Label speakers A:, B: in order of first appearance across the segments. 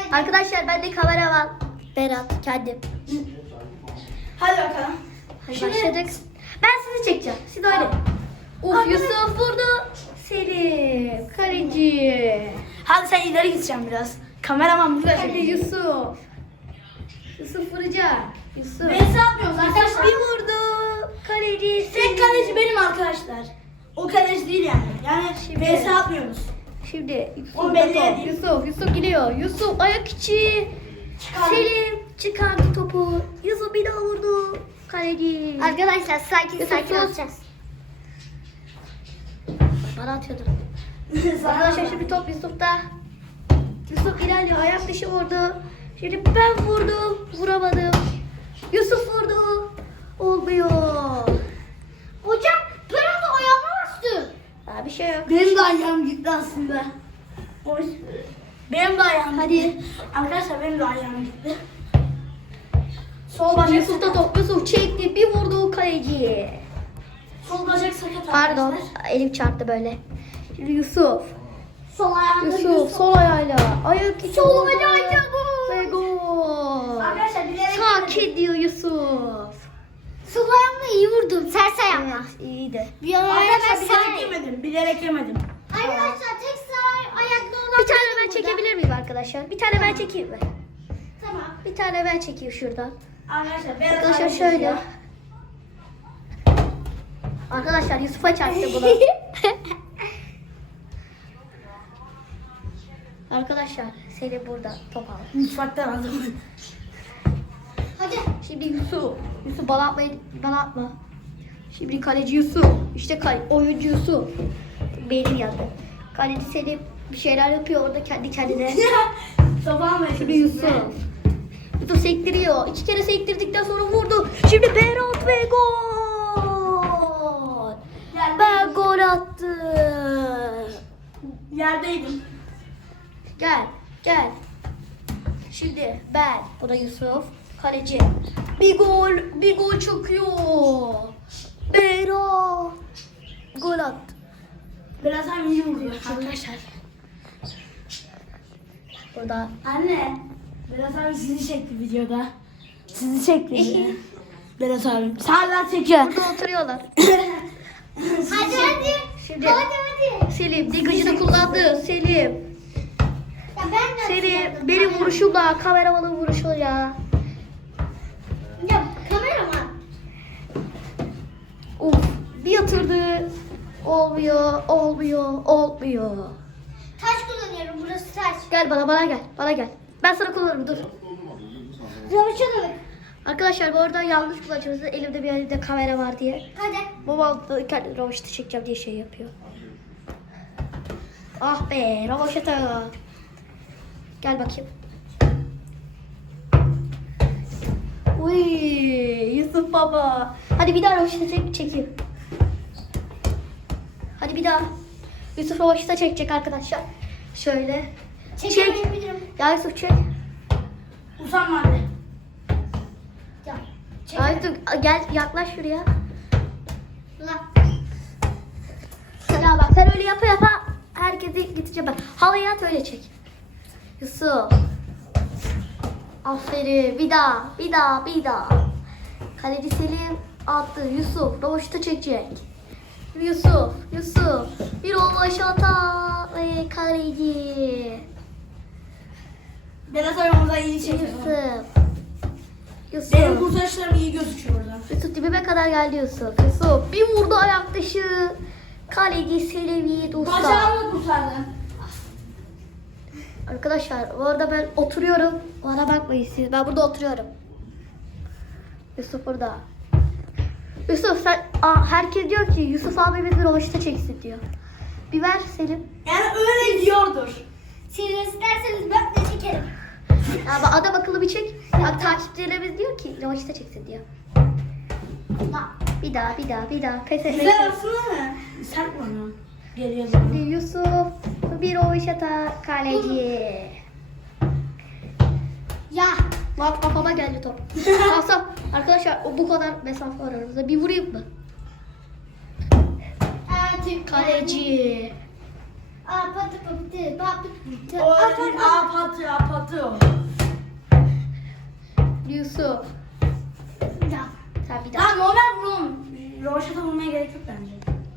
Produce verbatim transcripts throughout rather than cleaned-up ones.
A: Arkadaşlar ben de kameraman Berat kendim.
B: Hadi bakalım.
A: Hadi
B: Şimdi-
A: başladık. Ben sizi çekeceğim. Siz oynayın. Uf
B: Arkadaş-
A: Yusuf vurdu. Selim. Kaleci.
B: Hadi sen ileri gideceğim biraz. Kameraman burada
A: Hadi
B: çekiyor.
A: Yusuf. Yusuf vuracak. Yusuf.
B: Ben yapmıyoruz
A: Bir
B: arkadaşlar.
A: vurdu. Kaleci.
B: Tek kaleci benim arkadaşlar. O kaleci değil yani. Yani
A: Şimdi-
B: V S yapmıyoruz.
A: Şimdi Yusuf.
B: Onu belli
A: top.
B: edeyim.
A: Yusuf. Yusuf gidiyor. Yusuf ayak içi.
B: Çıkar.
A: Selim çıkardı topu. Yusuf bir daha vurdu. Kaleci.
C: Arkadaşlar sakin
A: Yusuf
C: sakin
A: sus.
C: olacağız.
A: Bana atıyordur.
B: Sana-
A: Arkadaşlar şimdi top Yusuf'ta. Yusuf ilerliyor. Ayak dışı vurdu. Şimdi ben vurdum. Vuramadım. Yusuf vurdu. Olmuyor.
C: Hocam penaltı ayağıma bastı.
A: Daha bir şey yok.
B: Benim de ayağım gitti aslında. Hoş. Benim de ayağım
A: Hadi.
B: gitti. Arkadaşlar benim de ayağım gitti. Sol
A: Şimdi
B: bacak
A: Yusuf da top. Yusuf çekti. Bir vurdu kaleci.
B: Sol bacak sakat
A: Pardon.
B: arkadaşlar.
A: Elim çarptı böyle. Şimdi Yusuf.
B: Sol ayağımda
A: Yusuf sol ayağıyla. Ayak içi
C: Sol
A: vurdu.
C: ayağıyla gol.
A: Ve gol.
B: Arkadaşlar bilerek
A: Hak ediyor Yusuf.
C: Sol ayağımla iyi vurdum. Ters ayağımla.
A: Evet, iyiydi.
C: Bir ara ben
B: Arkadaşlar bilerek
C: sağ.
B: yemedim. Bilerek yemedim.
C: Arkadaşlar tek sağ ayakta olan
A: Bir tane
C: benim
A: ben
C: burada.
A: çekebilir miyim arkadaşlar? Bir tane ben çekeyim mi?
C: Tamam.
A: Bir tane ben çekeyim şuradan.
B: Arkadaşlar ben
A: Arkadaşlar şöyle. Arkadaşlar Yusuf'a çarptı bunu. Arkadaşlar Selim burada top aldı.
B: Mutfaktan aldım.
C: Hadi.
A: Şimdi Yusuf. Yusuf bana atmayın. Bana atma. Şimdi kaleci Yusuf. İşte kale, oyuncu Yusuf. Beynim yandı. Kaleci Selim bir şeyler yapıyor orada kendi kendine.
B: Sabah mı?
A: Şimdi Yusuf. Yusuf sektiriyor. İki kere sektirdikten sonra vurdu. Şimdi Berat ve gol. Ben gol attım.
B: Yerdeydim.
A: Gel, gel. Şimdi ben, bu da Yusuf, kaleci. Bir gol, bir gol çakıyor. Berat. Gol attı.
B: Biraz hem iyi vuruyor arkadaşlar.
A: Burada.
B: Anne. Berat abi sizi çekti videoda. Sizi çekti. Berat abim. Sen hala çekiyorsun.
A: Burada oturuyorlar.
C: Hadi hadi.
A: Şimdi
C: Hadi hadi.
A: Selim digacını kullandı. Selim.
C: Ya ben de
A: Selim
C: atacağım.
A: benim vuruşumla kameramanın vuruşuyla.
C: Ya kameraman.
A: Uf bir yatırdı. Olmuyor, olmuyor, olmuyor.
C: Taş kullanıyorum. Burası taş.
A: Gel bana, bana gel, bana gel. Ben sana kullanırım, dur.
C: Ravaşa da
A: Arkadaşlar bu arada yanlış kullanıyoruz. Elimde bir elimde kamera var diye.
C: Hadi.
A: Babam da kendi rovaşatı çekeceğim diye şey yapıyor. Ah be, rovaşata. Gel bakayım. Uy, Yusuf baba. Hadi bir daha rovaşata çek, çekeyim. Hadi bir daha. Yusuf rovaşata çekecek arkadaşlar. Şöyle. Çek.
C: Çekemeyebilirim.
A: Ya Yusuf çek.
B: Usanma anne.
C: Ya.
A: Ya Yusuf gel yaklaş şuraya.
C: La.
A: Ya bak sen öyle yapa yapa herkesi gideceğim ben. Havaya at öyle çek. Yusuf. Aferin. Bir daha. Bir daha. Bir daha. Kaleci Selim attı. Yusuf. Rovaşata çekecek. Yusuf. Yusuf. Bir rovaşata ve kaleci.
B: Berat abim burada iyi çekiyor.
A: Yusuf. Yusuf.
B: Benim kurtarışlarım iyi gözüküyor burada.
A: Yusuf dibime kadar geldi Yusuf. Yusuf bir vurdu ayak dışı. Kaleci Selim Yiğit Usta.
B: Bacağımla kurtardım.
A: Arkadaşlar bu arada ben oturuyorum. Bana bakmayın siz. Ben burada oturuyorum. Yusuf burada. Yusuf sen Aa, herkes diyor ki Yusuf abimiz bir rovaşata çeksin diyor. Bir ver Selim.
B: Yani öyle diyordur.
C: Siz isterseniz ben de çekerim.
A: Ya bak adam akıllı bir çek. Bak takipçilerimiz diyor ki rovaşata çeksin diyor.
C: La.
A: Bir daha bir daha bir daha. Pes et.
B: Güzel aslında mı? Sert bana. Geliyor
A: Şimdi
B: bana.
A: Yusuf bir rovaşata kaleci.
C: Ya.
A: Bak kafama geldi top. Alsam arkadaşlar o bu kadar mesafe var aramızda. Bir vurayım mı?
C: Hadi.
A: Kaleci.
C: Apatı kapatı. Papatı.
B: O apatı apatı o.
A: Yusuf.
C: Ya.
A: Sen bir daha.
B: Tamam normal vuralım. Roşata vurmaya gerek yok bence.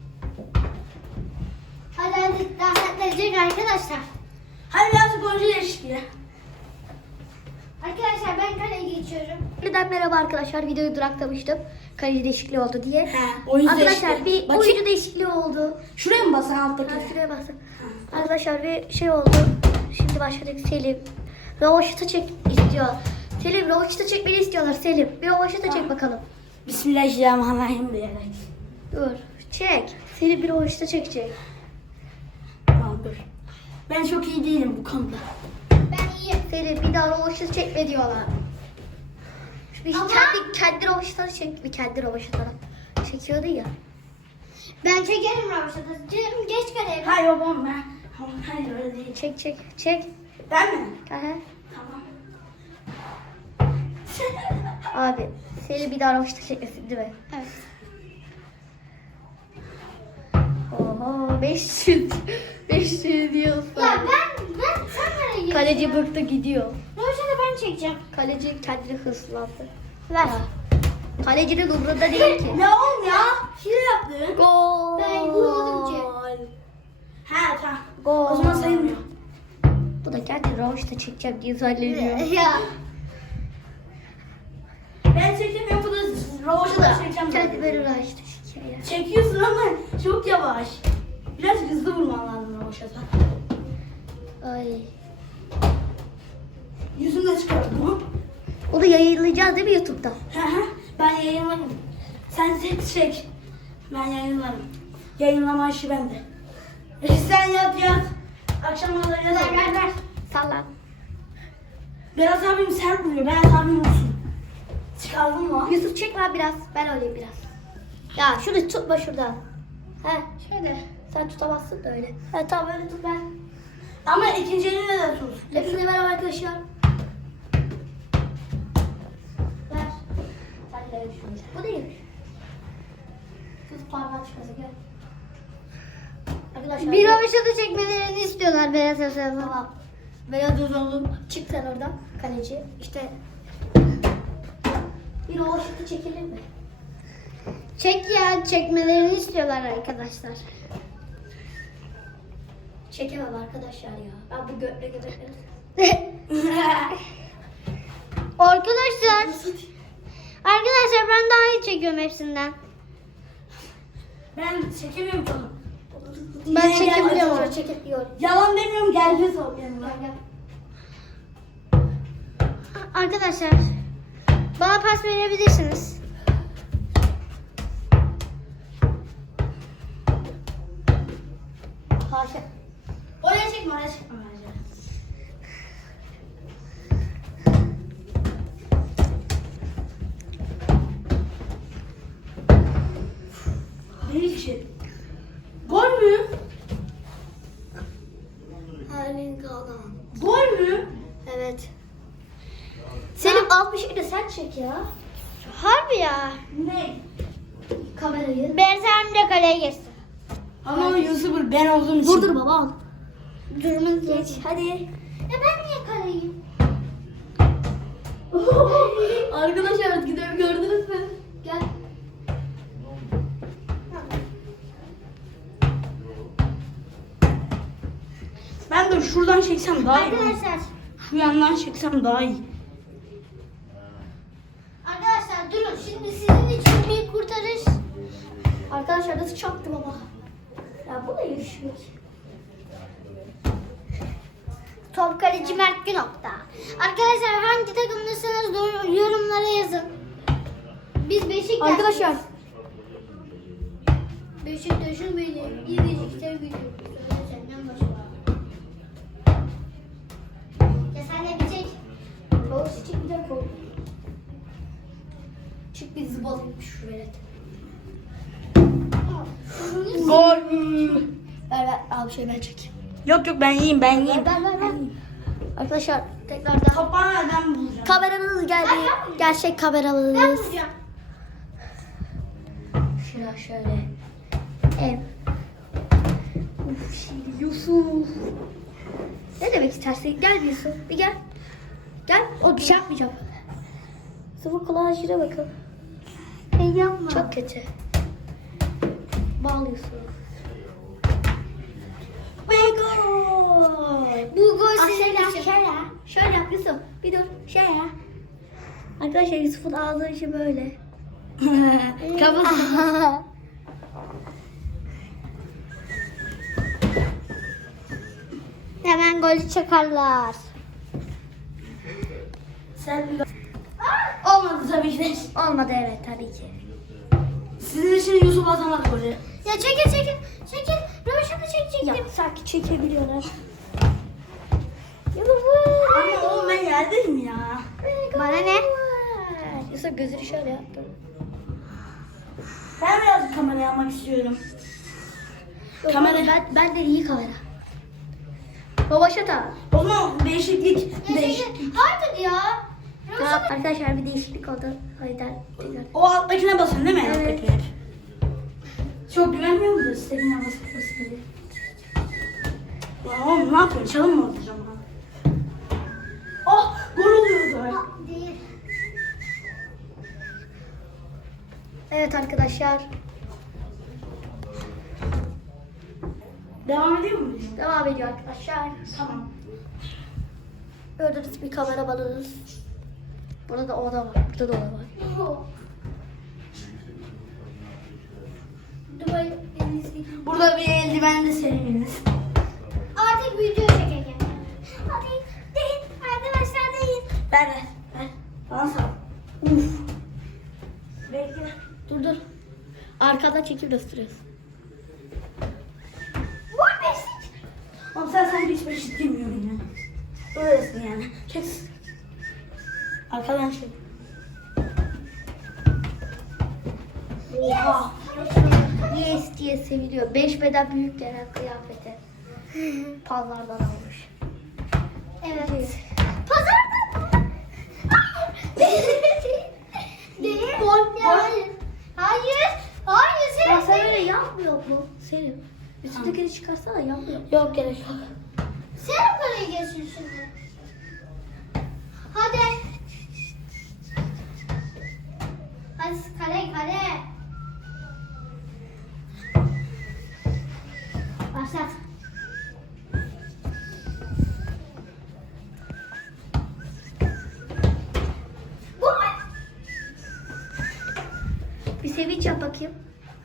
C: Hadi hadi daha verecek arkadaşlar.
B: Hadi birazcık oyuncu değişikliği.
C: Arkadaşlar ben kaleye geçiyorum.
A: Birden merhaba arkadaşlar. Videoyu duraklamıştım. Kaleci değişikliği oldu diye.
B: He, oyuncu
A: Arkadaşlar
B: değişikliği.
A: bir
B: Bakayım.
A: oyuncu değişikliği oldu.
B: Şuraya mı basan alttaki?
A: Ben şuraya bastım. Arkadaşlar bir şey oldu. Şimdi başladık. Selim. Rovaşata çek istiyor. Selim rovaşata çekmeni istiyorlar Selim. Bir rovaşata çek bakalım.
B: Bismillahirrahmanirrahim diyerek.
A: Dur. Çek. Selim bir rovaşata çekecek.
B: Tamam dur. Ben çok iyi değilim bu konuda.
C: Ben iyiyim.
A: Selim bir daha rovaşata çekme diyorlar. Bir
C: Ama-
A: kendi, kendi rovaşatanı çek. Bir kendi rovaşatanı. Çekiyordu ya.
C: Ben çekerim Ramşat'ı. Canım geç kaleye.
B: Hayır babam ben. Hayır öyle değil.
A: Çek çek. Çek.
B: Ben mi?
A: Aha.
B: Tamam.
A: Abi Selim bir daha rovaşata çekmesin değil mi?
C: Evet.
A: Oho beş yüz. beş yüz diyorsun.
C: Ya ben ben sen nereye geçiyorsun?
A: Kaleci bıktı gidiyor.
C: Ramşat'ı ben çekeceğim.
A: Kaleci kendini hırslandı.
C: Ver.
A: Ya. Kalecinin umurunda değil ki.
B: Ne oğlum ya? Hile yaptın.
A: Gol.
C: Ben vurmadım ki.
B: Ha tamam.
A: Gol.
B: O zaman sayılmıyor.
A: Bu da kendi rovaşata çekeceğim diye zannediyor.
C: Ya.
B: Ben çekemiyorum bu da roboşa da çekeceğim.
A: Kendi böyle rovaşata çekiyor ya.
B: Çekiyorsun ama çok yavaş. Biraz hızlı vurman lazım roboşata.
A: Ay.
B: Yüzünü de çıkardım.
A: Onu yayınlayacağız değil mi YouTube'da?
B: Hı hı. Ben yayınlarım. Sen çek çek. Ben yayınlarım. Yayınlama işi bende. E sen yat yat. Akşamları yat.
C: Ver ver ver.
A: Salla.
B: Berat abim sert vuruyor. Berat abim vursun. Çıkardın mı?
A: Yusuf çek lan biraz. Ben olayım biraz. Ya şunu tutma şuradan. He şöyle. Sen tutamazsın da öyle. He tamam öyle tut ben.
B: Ama ikinci elinle de tut.
A: Hepinize merhaba arkadaşlar. Ver. Sen de şunu. Bu değilmiş. Kız parmağı çıkması gel. Arkadaşlar.
C: Bir Ramşat'ı çekmelerini istiyorlar Berat Aslan'ın.
A: Tamam. Veya dur oğlum. Çık sen oradan. Kaleci. İşte. Bir o şutu çekilir mi?
C: Çek ya çekmelerini istiyorlar arkadaşlar.
A: Çekemem arkadaşlar ya. Ben bu götle göbekleri.
C: Arkadaşlar. Arkadaşlar ben daha iyi çekiyorum hepsinden.
B: Ben çekemiyorum canım.
C: Ben
B: Yine gel,
C: çekebiliyorum.
B: hadi.
A: Çekebiliyorum.
B: Yalan demiyorum geleceğiz o yanıma.
A: Gel gel.
C: Arkadaşlar bana pas verebilirsiniz.
A: Haşa.
B: Oraya çekme oraya çekme bence. Ne için? Gol mü?
A: Erling Haaland.
B: Gol mü?
A: Evet. Selim altmış ile sen çek ya.
C: Harbi ya.
B: Ne?
A: Kamerayı.
C: Berzem de kaleye geçsin.
B: Ama YouTuber ben olduğum için.
A: Dur dur baba al.
C: Durumun
A: Geç hadi.
C: Ya ben niye kaleyim?
A: Arkadaşlar gidelim gördünüz mü? Gel.
B: Ben de şuradan çeksem daha iyi.
C: Arkadaşlar.
B: Şu yandan çeksem daha iyi.
C: Arkadaşlar durun şimdi sizin için bir kurtarış.
A: Arkadaşlar nasıl çaktı baba? Ya bu da yaşıyor.
C: Top kaleci Mert Günok'ta. Arkadaşlar hangi takımlısınız dur- yorumlara yazın. Biz Beşiktaş.
A: Arkadaşlar.
C: Beşiktaş'ın benim. Bir Beşiktaş'ın benim. Söyle senden başka. Ya sen de bir çek.
A: Doğrusu çıkmayacak oldu. Çık bir zıbalayım şu velet.
B: Gol.
A: Ver ver al bir şey ben çekeyim.
B: Yok yok ben yiyeyim ben
A: Ver
B: yiyeyim.
A: ver ver. ver. Arkadaşlar tekrardan.
B: Topu nereden bulacağım?
A: Kameranız geldi. Gerçek
C: Ben
A: kameranız.
C: vuracağım.
A: Şuna şöyle. Evet. bir şey Yusuf. Ne demek istersin? Gel bir Yusuf. Bir gel. Gel. O bir şey yapmayacağım. Yusuf'un kolajına bakın.
C: Ben yapma.
A: Çok kötü. Bağlıyorsun.
C: Bu gol
A: Ah,
C: sizin
A: şöyle yap,
C: için.
A: şöyle yap. Şöyle yap Yusuf. Bir dur. Şöyle yap. Arkadaşlar Yusuf'un ağzı içi böyle.
B: Kafası.
C: Hemen golü çakarlar.
B: Sen olmadı tabii ki de.
A: Olmadı evet tabii ki.
B: Sizin için Yusuf atamadı golü.
C: Ya çekil çekil. Çekil. Röveşata çekecektim.
A: Ya sanki çekebiliyorlar.
B: Ama oğlum ben yerdeyim ya.
C: Bana ne?
A: Yusuf gözünü şöyle yaptı.
B: Ben birazcık kamerayı almak istiyorum.
A: Kamera.
B: Kamera-
A: Ben, ben de iyi kamera. Rovaşata.
B: O zaman değişiklik.
C: Ya
B: Değişik.
C: çekil. Haydi ya.
A: Tamam arkadaşlar bir değişiklik oldu. O yüzden tekrar.
B: O alttakine basın değil mi?
A: Evet.
B: Alttakine. Çok güvenmiyor musun? İstediğine basıp basın diye. Ya oğlum ne yapıyorsun? Çalım mı atacağım ha? Oh! Gol oluyordu.
C: Değil.
A: Evet arkadaşlar.
B: Devam ediyor mu?
A: Devam ediyor arkadaşlar.
B: Tamam.
A: Gördüğünüz bir kamera balonuz. Burada da oda var. Burada da oda var.
C: Dubai en iyisi.
B: Burada bir eldiven de seriniz.
C: Artık video çekeceğim. Hadi değil. Arkadaşlar değil.
B: Ver ver. Ver. Bana sal. Uf. Bekle.
A: Dur dur. Arkadan çekip gösteriyoruz.
C: Vur beşik.
B: Oğlum sen sanki hiç beşik bilmiyorsun ya. Öylesin yani. Çek. Arkadan çek. Oha.
A: Yes diye seviliyor. beş beden büyük gelen kıyafeti. Pazardan almış.
C: Evet. Pazarda mı? Hayır. Değil.
B: Gol,
C: Ya
B: gol.
C: hayır. Hayır. Hayır.
A: Ya
C: Sen,
A: sen öyle yapmıyor mu? Selim. Üstündekini çıkarsana yapmıyor.
B: Yok gerek yok.
C: sen buraya geçin şimdi. Hadi. Hadi kale kale. Başlat. Bu mu?
A: Bir sevinç yap bakayım.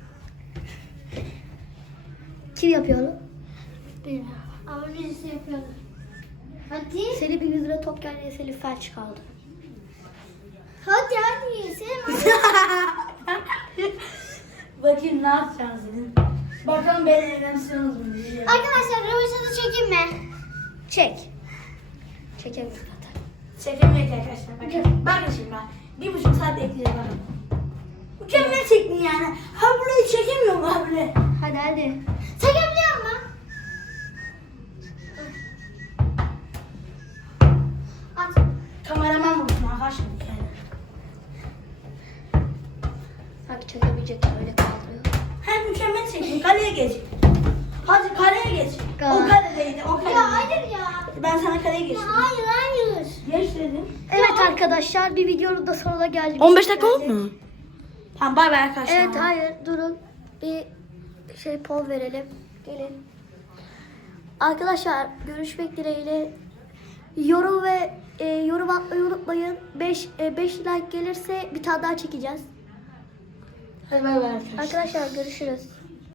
A: Kim yapıyor onu?
C: Bilmiyorum. Ama birisi yapıyordu. Hadi.
A: Senin bir yüzüne top geldi, Selim felç kaldı.
C: Hadi hadi. Sen
B: Bakayım ne yapacağız dedim. Bakalım beni eğleniyorsunuz mu diye.
C: Arkadaşlar röveşatı çekeyim mi?
A: Çek. Çekemiyorum zaten.
B: Çekemeyek arkadaşlar. Bakın. Bakın şimdi bak. Bir buçuk saat bekleyeceğiz bakın. Mükemmel çektin yani. Ha burayı çekemiyor mu ha burayı?
A: Hadi hadi.
C: Çekebiliyor musun? At.
B: Kameraman vursun arkadaşlar. Yani.
A: Sanki çekemeyecek öyle kaldırıyor.
B: Ha mükemmel çektin. Kaleye geç. Hadi kaleye geç.
A: Gal.
B: O kaledeydi. O kaledeydi.
C: Ya hayır ya.
B: Ben sana kaleye
C: Ya
B: geçtim.
C: hayır hayır.
B: Geç dedim.
A: Evet arkadaşlar bir videonun da sonuna geldik.
B: on beş dakika oldu mu? Tamam bay bay arkadaşlar.
A: Evet hayır durun. Bir şey pol verelim. Gelin. Arkadaşlar görüşmek dileğiyle. Yorum ve e, yorum atmayı unutmayın. beş like gelirse bir tane daha çekeceğiz.
B: Hadi bay bay arkadaşlar.
A: Arkadaşlar görüşürüz.